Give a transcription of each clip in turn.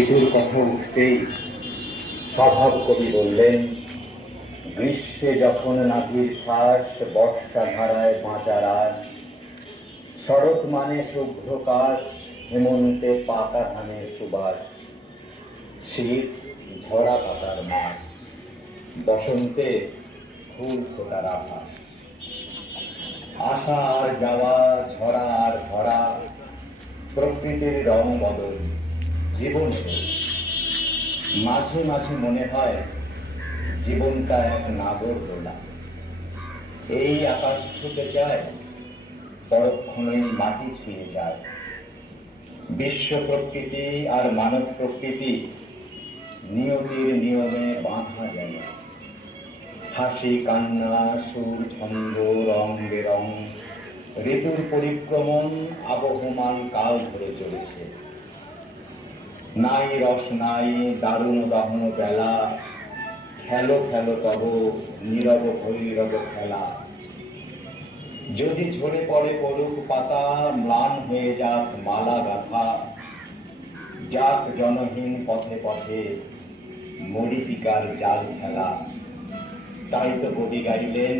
ঋতুর কথা উঠতেই স্বভাব কবি বললেন, গ্রীষ্মে যখন নাভির শ্বাস, বর্ষা ধারায় বাঁচা রাস, শরৎ মানে শুভ্র কাশ, হেমন্তে পাকা ধানের সুবাস, শীত ঝরা পাতার মাস, বসন্তে ফুল ফোটার আভাস। আসা আর যাওয়া, ঝরা আর ধরা, প্রকৃতির রং বদল জীবনের। মাঝে মাঝে মনে হয় জীবনটা এক নাগরদোলা। এই আকাশ ছুটে যায়, পরক্ষণেই মাটি ছুঁয়ে যায়। বিশ্ব প্রকৃতি আর মানব প্রকৃতি নিয়তির নিয়মে বাঁধা যেন। হাসি কান্না সুর ছন্দ রং বেরং, ঋতুর পরিক্রমণ আবহমান কাল ধরে চলেছে। নাই রস নাই দারুণ দাহন বেলা, খেলো খেলো তব নীরব ভৈরব খেলা। যদি ঝরে পড়ে পড়ুক পাতা, ম্লান হয়ে যাক মালা গাথা, যাক জনহীন পথে পথে মরীচিকার জাল খেলা। তাই তো কবি গাইলেন,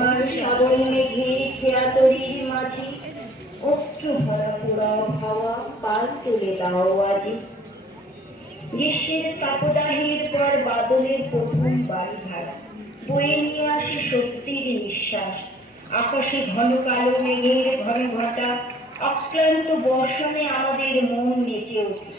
আমার সাবন মেঘে খেয়াতরির মাঝে অস্ত্র ভরা পোড়াও হাওয়া পাল তুলে দাও আজি। গ্রীষ্মের তাপদাহের পর বাদলের প্রথম বাড়ি ধারা বয়ে নিয়ে আসে স্বস্তির নিঃশ্বাস। আকাশে ঘন কালো মেঘের ঘন ঘটা অক্লান্ত বর্ষণে আমাদের মন নেচে ওঠে।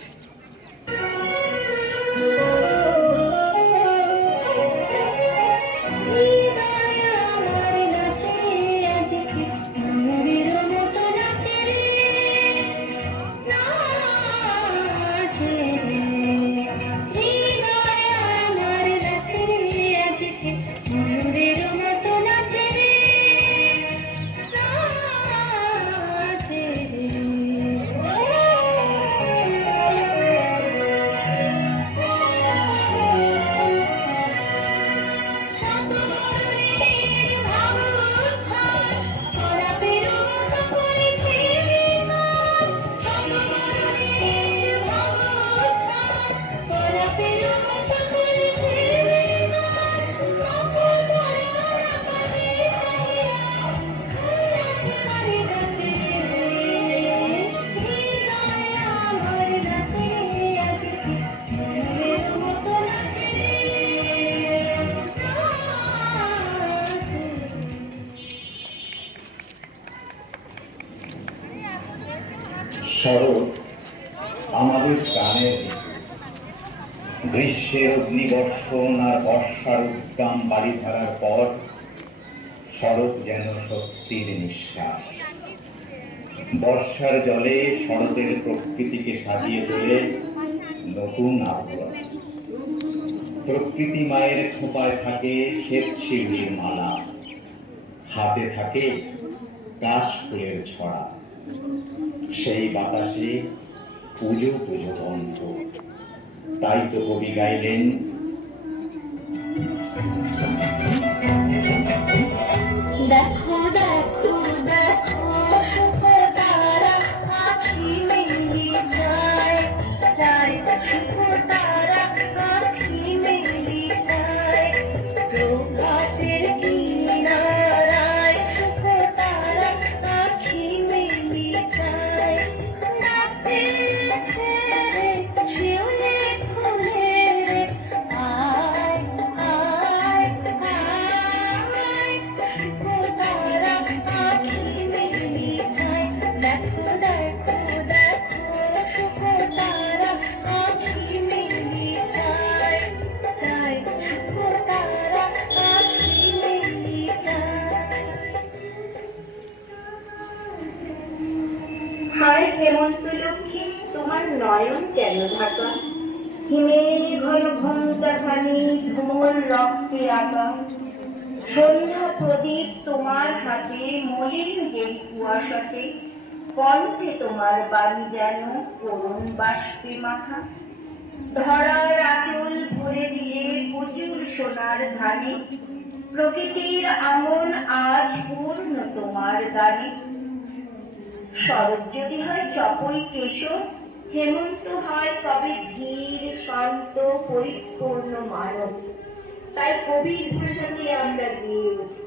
শরৎ আমাদের প্রাণের ঋতু। গ্রীষ্মের অগ্নিবর্ষণ আর বর্ষার উদ্দাম বাড়ি ধরার পর শরৎ যেন স্বস্তির নিঃশ্বাস। বর্ষার জলে শরতের প্রকৃতিকে সাজিয়ে তোলে নতুন আবহাওয়া। প্রকৃতি মায়ের খোঁপায় থাকে শ্বেত শিউলির মালা, হাতে থাকে কাশ ফুলের ছড়া। সেই বাতাসে পুজো পুজো গন্ধ। তাই তো কবি গাইলেন, দেখো দেখো দেখো তারা আখি মেলি যায়, চারিপাশে তারা আখি মেলি যায়। প্রভাতের কিনারায় তারা আখি মেলি যায়। রাতে হেমন্ত লক্ষ্মী তোমার নয়ন কেন ঢাকা, হিমের ঘন ঘণ্টাখানি ধুমল রক্তে আঁকা, সন্ধ্যা প্রদীপ তোমার হাতে মলিন হেম কুয়াশাতে, কণ্ঠে তোমার বাণী যেন করুণ বাষ্পে মাখা, ধরার আঁচল ভরে দিয়ে প্রচুর সোনার ধানে, প্রকৃতির আঙন আজ পূর্ণ তোমার গানে। শরৎ যদি হয় চপল কেশর, হেমন্ত হয় তবে ধীর শান্ত পরিপূর্ণ মানব। তাই কবির ভাষাতে আমরা গিয়ে উঠি।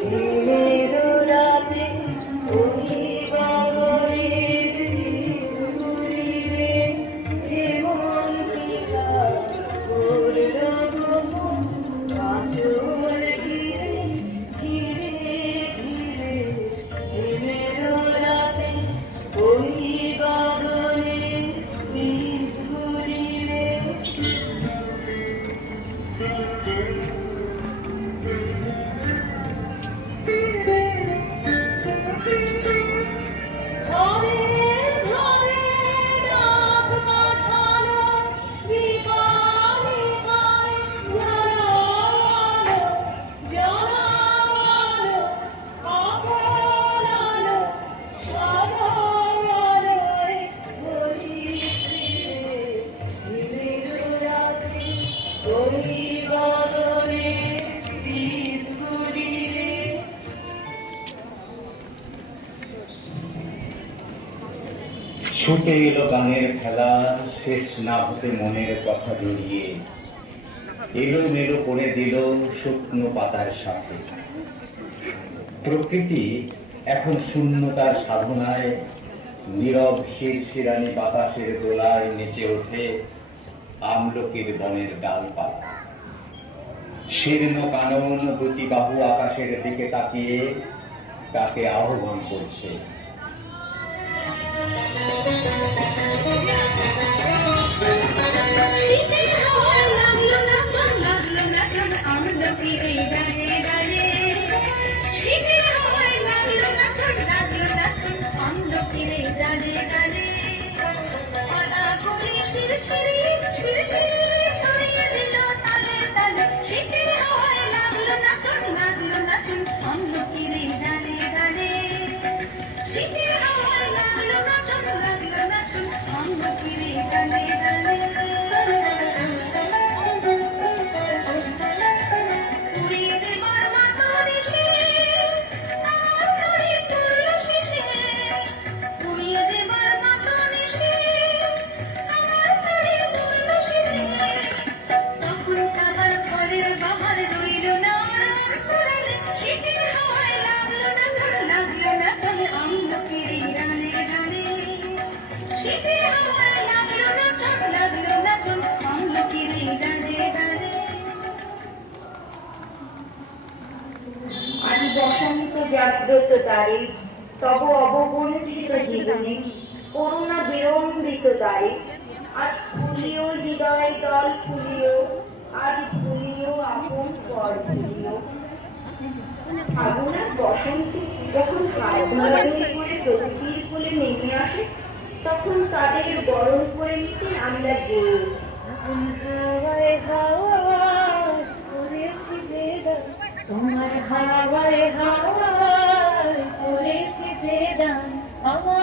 দিনের রাতে ওই বাগানের ধীরে হেমন্তিকা ওর রঘুমন আঁচল ঘিরে ঘিরে ঘিরে, দিনের রাতে ওই বাগানের ঘুরিলে। ছুটে এলো গানের খেলা, শেষ না হতে মনের কথা জড়িয়ে, এলো মেলো করে দিল শুকনো পাতার সাথে। প্রকৃতি এখন শূন্যতার সাধনায় নীরব শিরশিরানি বাতাসের দোলায় নেচে ওঠে আমলকির বনের ডালপালা। শীর্ণ কানন দুটি বাহু আকাশের দিকে তাকিয়ে তাকে আহ্বান করছে। বসন্ত জাগ্রত দ্বারে তব অবগুণ্ঠিত জীবনে, করুণা বিড়ম্বিত দ্বারে আজ ফুলিও হৃদয় দল ফুলিও, আজ ভুলিও আপন পর ভুলিও। ফাগুন আর বসন্ত যখন হায় ধরাধরি করে প্রকৃতির কোলে নেমে আসে, তখন তাদের বরণ করে নিতে আমরা গেয়ে হাওয়ায় হাওয়ায় করেছি বেদনা, তোমার হাওয়ায় হাওয়ায় করেছি যে দান আমার